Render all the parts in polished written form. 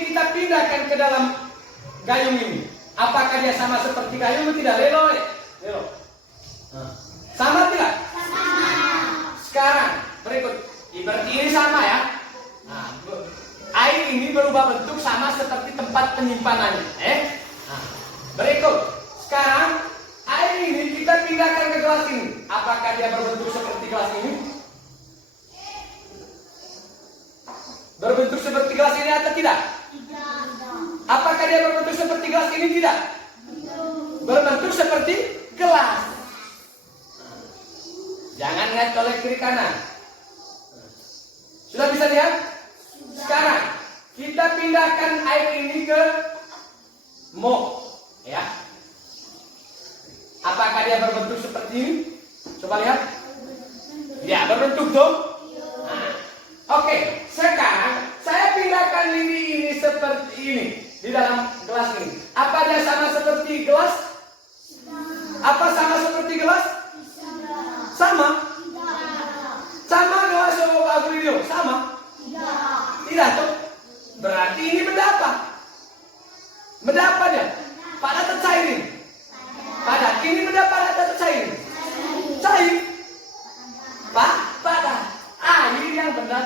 ini kita pindahkan ke dalam gayung ini. Apakah dia sama seperti gayung atau tidak? Lelo. Sama tidak? Sama. Sekarang berikut. Berarti ini sama ya. Nah, air ini berubah bentuk sama seperti tempat penyimpanannya. Berikut. Sekarang air ini kita pindahkan ke gelas ini. Apakah dia berbentuk seperti gelas ini? Berbentuk seperti gelas ini atau tidak? Tidak. Apakah dia berbentuk seperti gelas ini? Tidak. Berbentuk seperti gelas. Jangan lihat oleh kiri kanan. Sudah bisa lihat? Sekarang kita pindahkan air ini ke mok, ya. Apakah dia berbentuk seperti ini? Coba lihat. Ya, berbentuk tuh. Nah, oke. Sekarang saya pindahkan ini seperti ini di dalam gelas ini. Apa dia sama seperti gelas? Apa sama seperti gelas? Sama? Sama gelas Aguilio? Sama? Tidak tuh. Berarti ini benda apa? Benda apa dia? Padat atau cair? Padat. Ini benda padat atau cair? Cair. Padat. Air yang benda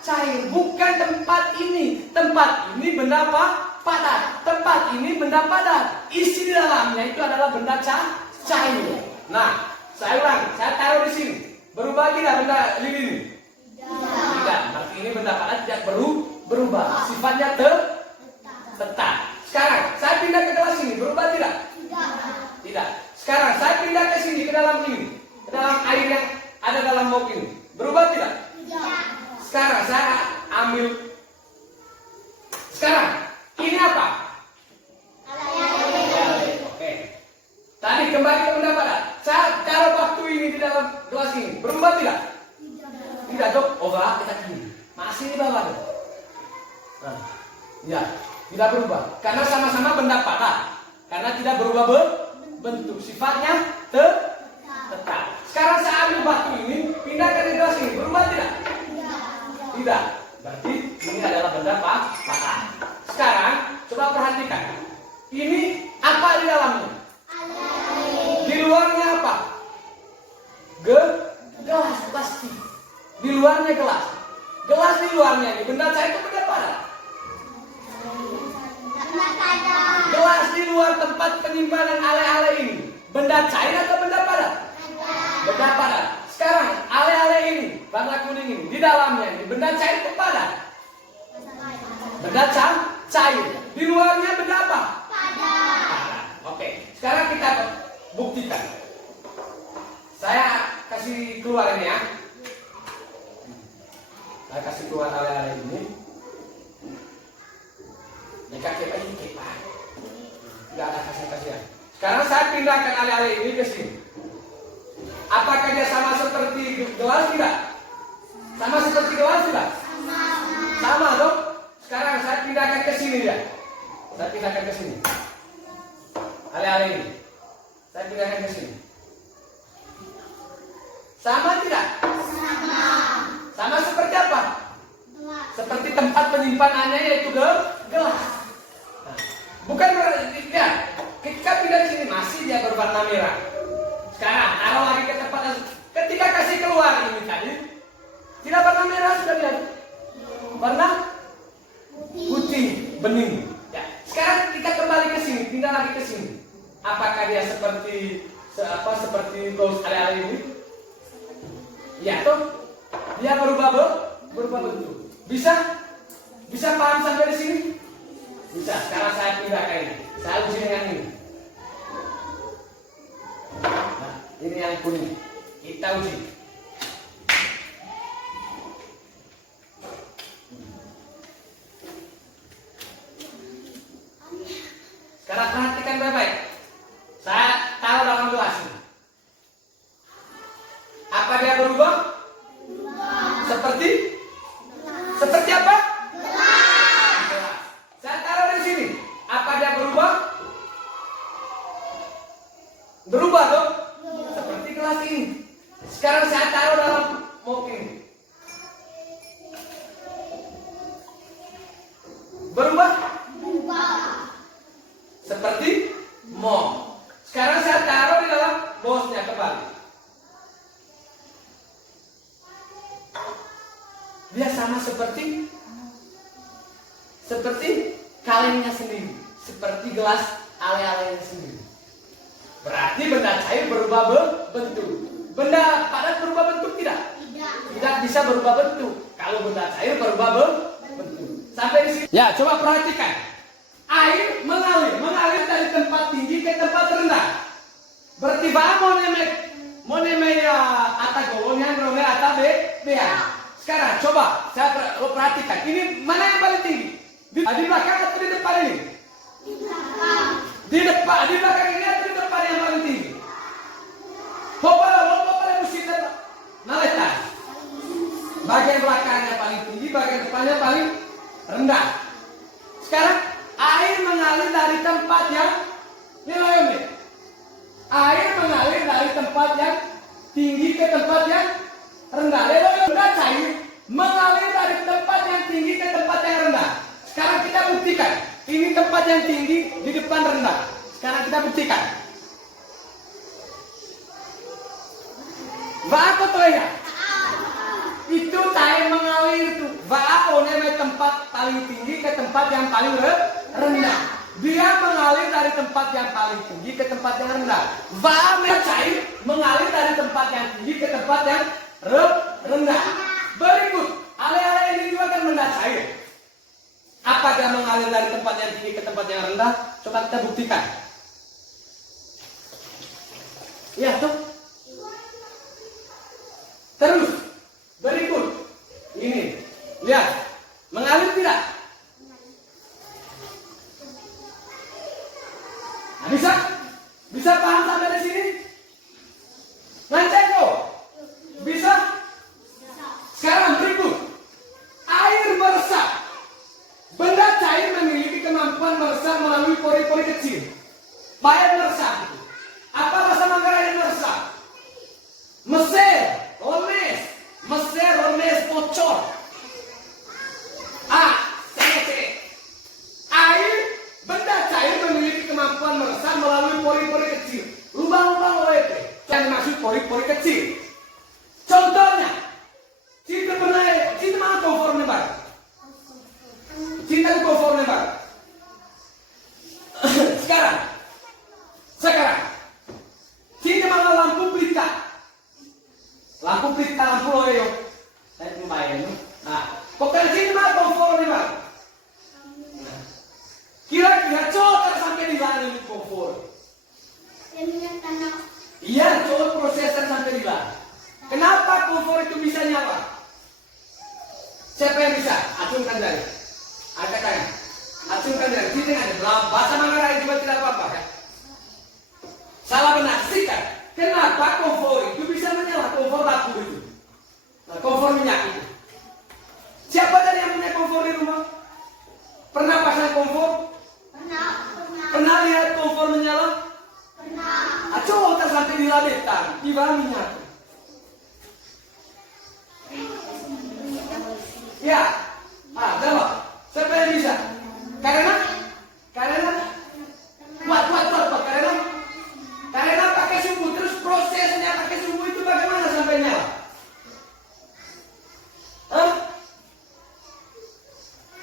cair. Bukan tempat ini. Tempat ini benda apa? Padat. Tempat ini benda padat. Isi di dalamnya itu adalah benda cair. Nah, saya ulang. Saya taruh di sini. Berubah tidak benda lili ini? Tidak. Berarti ini benda padat tidak berubah. Sifatnya tetap. Sekarang saya pindah ke gelas ini. Berubah tidak? Tidak. Sekarang saya pindah ke sini, ke dalam ini. Ke dalam air yang ada dalam mok ini. Berubah tidak? Sekarang saya ambil. Sekarang ini apa? Oke. Tadi kembali ke benda padat. Saya taruh waktu ini di dalam gelas ini. Berubah tidak? Tidak dok. Obat kita kiri. Masih di bawah dok. Nah, ya, tidak berubah. Karena sama-sama benda padat. Karena tidak berubah bentuk. Sifatnya tetap. Sekarang saya ambil batu ini, pindahkan ke gelas ini. Berubah tidak? Tidak. Berarti ini adalah benda padat. Sekarang coba perhatikan. Ini apa di dalamnya? Di luarnya apa? Gelas plastik. Di luarnya gelas. Gelas di luarnya ini benda cair itu benda padat. Gelas di luar tempat penyimpanan ale-ale ini benda cair atau benda padat? Benda padat. Sekarang ale-ale ini warna kuning ini di dalamnya ini benda cair atau padat? Benda cair. Di luarnya benda apa? Padat. Oke. Sekarang kita buktikan. Saya kasih keluar ini ya. Saya kasih keluar ale-ale ini. Ini kakek ini kita. Tidak ada kasih-kasihan. Sekarang saya pindahkan ale-ale ini ke sini. Apakah dia sama seperti gelas tidak? Sama seperti gelas tidak? Sama dong. Sekarang saya pindahkan ke sini ya. Saya pindahkan ke sini. Ale-ale ini. Saya pindahkan ke sini. Sama tidak? Sama seperti apa? Seperti tempat penyimpanannya yaitu gelas. Bukan berarti ya, ketika pindah sini masih dia berwarna merah. Sekarang taruh lagi ke tempat ketika kasih keluar ini tadi tidak warna merah sudah lihat. Warna putih bening. Ya. Sekarang kita kembali ke sini, pindah lagi ke sini. Apakah dia seperti gaus ale-ale ini? Ya toh, dia berubah bentuk. Bisa paham sampai di sini? Bisa. Sekarang saya pindahkan ini. Saya uji dengan ini. Nah, ini yang kuning. Kita uji. Sekarang perhatikan baik-baik. Saya taruh dalam gelas ini. Apa dia berubah? Seperti apa? Saya taruh di sini. Apa dia berubah? Berubah dong? Seperti gelas ini. Sekarang saya taruh dalam mok ini. Berubah? Seperti mo. Sekarang saya taruh di dalam bosnya kembali. Dia sama seperti kalengnya sendiri, seperti gelas ale-alenya sendiri. Berarti benda cair berubah bentuk. Benda padat berubah bentuk tidak? Tidak bisa berubah bentuk. Kalau benda cair berubah bentuk. Sampai di sini. Ya, coba perhatikan. Air mengalir dari tempat tinggi ke tempat rendah. Berarti mau neme ya ata golongan rongga ata bea. Sekarang coba saya perhatikan. Ini mana yang paling tinggi? Di belakang atau di depan ini? Di belakang ini atau di depan yang paling tinggi? Lomba pada musim naletan. Bagian belakangnya paling tinggi, bagian depannya paling rendah. Sekarang air mengalir dari tempat yang air mengalir dari tempat yang tinggi ke tempat yang rendah. Benda cair mengalir dari tempat yang tinggi ke tempat yang rendah. Sekarang kita buktikan. Ini tempat yang tinggi, di depan rendah. Sekarang kita buktikan. Apa tuh ya? Itu cair mengalir itu. Oneme tempat paling tinggi ke tempat yang paling rendah. Dia mengalir dari tempat yang paling tinggi ke tempat yang rendah. Cair mengalir dari tempat yang tinggi ke tempat yang rendah. Berikut, ale-ale ini juga kan benda cair. Apakah mengalir dari tempat yang tinggi ke tempat yang rendah? Coba kita buktikan. Ya tuh. Terus, berikut. Ini, lihat. Mengalir tidak? Nah, bisa paham sampai di sini? Lanceko? Bisa? Sekarang berikut. Air meresap. Benda cair memiliki kemampuan meresap melalui pori-pori kecil. Baik meresap. Apa rasa Manggarai yang meresap? Mesir, rones, bocor. Benda cair memiliki kemampuan meresap melalui pori-pori kecil. Lubang-lubang OEP. Yang dimaksud pori-pori kecil. Contohnya, cinta mana konformnya Pak? Cinta konformnya Pak. Sekarang. Cinta mana lampu pelita? Lampu loyo. Saya membayar. Nah, pokoknya cinta mana konformnya Pak? Kira-kira coba sampai di mana ini kompor? Iya, coba prosesnya sampai di mana. Kenapa kompor itu bisa nyala? Siapa yang bisa? Acungkan jari. Angkat tangan. Acungkan jari. Sini ada. Bahasa Manggarai juga tidak apa-apa kan? Salah benar. Sikat. Kenapa kompor itu bisa menyala? Kompor dapur itu. Nah, kompor minyak itu. Siapa tadi yang punya kompor di rumah? Pernah pasang kompor? Pernah lihat kompor menyala? Pernah. Coba sampai di labetan, di bawah minyak. Ya, coba. Siapa yang bisa? Karena karena pakai sumbu, terus prosesnya pakai sumbu itu bagaimana sampai nyala?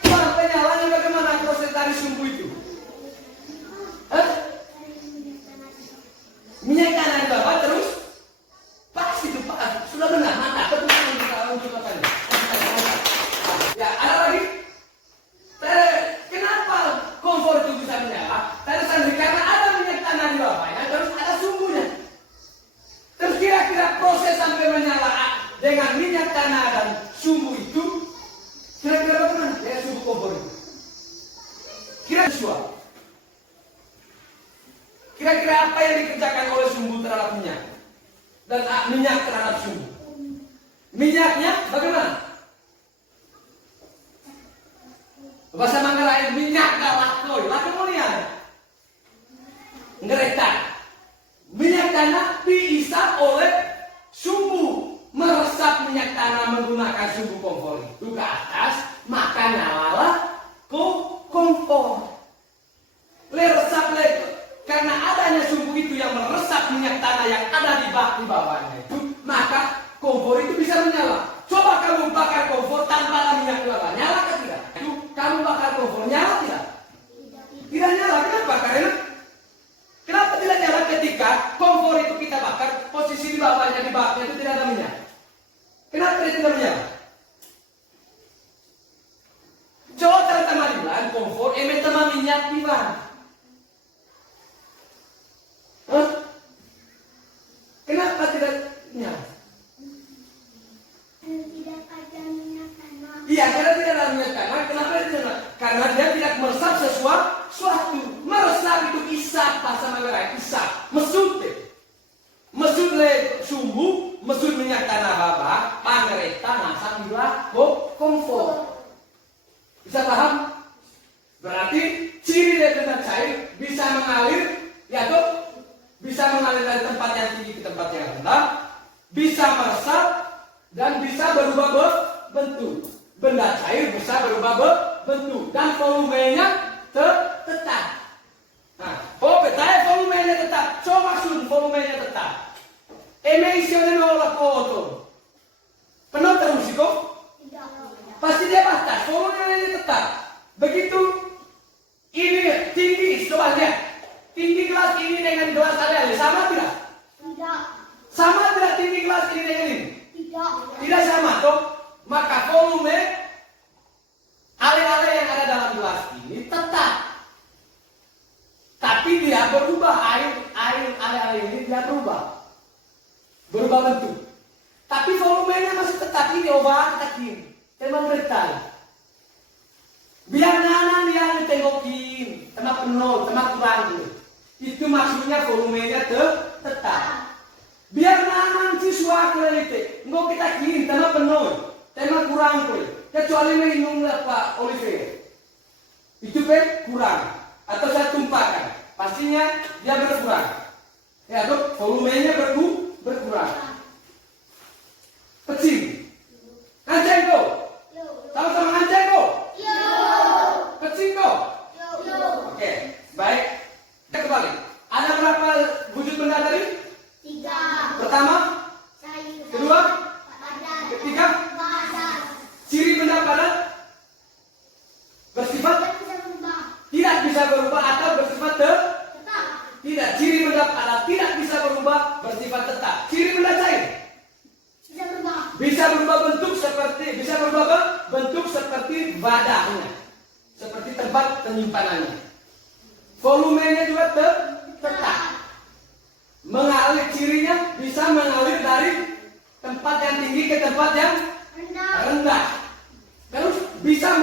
Sampai nyalanya bagaimana proses dari sumbu itu? Minyak tanah di bawah terus pas itu Pak, sudah benar mantap. Betul coba kali. Ya ada lagi. Kenapa kompor itu bisa menyala? Karena ada minyak tanah di bawahnya, terus ada sumbunya. Terus kira-kira proses sampai menyala dengan minyak tanah dan sumbu itu, kira-kira bagaimana? Ya sumbu kompor itu. Kira-kira apa yang dikerjakan oleh sumbu terhadap minyak? Dan minyak terhadap sumbu? Minyaknya bagaimana? Bahasa Manggarai minyak galakoi. Lakemulian. Ngeretak. Minyak tanah diisap oleh sumbu. Meresap minyak tanah menggunakan sumbu kompor itu ke atas. Maka nyalalah kompor nyala tidak? Tidak nyala. Kenapa? Karena kenapa tidak nyala ketika kompor itu kita bakar, posisi di bawahnya di baknya itu tidak ada minyak? Kenapa dia tidak menyala? Coba terutama bilang kompor emang tema minyak pipa. Kenapa tidak nyala? Tidak ada minyak karena Iya, karena tidak ada minyak. Kenapa dia tidak nyala? Karena dia tidak meresap sesuatu. Meresap itu isap bahasa Melayu, isap. Mesut deh. Mesut le sumbu, mesut minyak tanah baba, pangereta masak gula kompor. Bisa paham? Berarti ciri dari benda cair bisa mengalir, ya tuh, bisa mengalir dari tempat yang tinggi ke tempat yang rendah, bisa meresap dan bisa berubah bentuk. Benda cair bisa berubah bentuk dan volumenya tetap. Nah, betanya volumenya tetap. Coba maksud volumenya tetap. Emisinya olah foto. Penuh terus kok? Pasti dia batas. Volumenya tetap. Begitu ini tinggi, coba lihat. Tinggi gelas ini dengan gelas ada sama tidak? tidak Sama tidak tinggi gelas ini dengan ini? tidak Tidak sama toh. Maka volume ale-ale yang ada dalam gelas ini tetap. Tapi dia berubah, air ale-ale ini dia berubah bentuk. Tapi volumenya masih tetap. Ini obat kecil, memang retal. Biar nanan yang ditengokin, tema penuh, tema kurang. Itu maksudnya volumenya tetap. Biar nanan siswa kulit, enggak kita kirim tema penuh, tema kurang kulit. Kecuali minum Pak Oliver, itu kurang. Atau saya tumpahkan, pastinya dia berkurang. Ya, tuh volumenya berkurang. Kecil. Nganceng kok. Sama-sama nganceng kok. Kecil kok. Oke, baik. Kita kembali. Ada berapa wujud benda tadi? 3 Pertama, sayur kedua, padat ketiga. padat Ciri benda padat bersifat bisa berubah tidak bisa berubah atau bersifat tetap tidak. Ciri benda padat tidak bisa berubah, bersifat tetap. Ciri benda cair bisa berubah bentuk seperti wadahnya, seperti tempat penyimpanannya. Volumenya juga tetap. Mengalir, cirinya bisa mengalir dari tempat yang tinggi ke tempat yang rendah. Terus bisa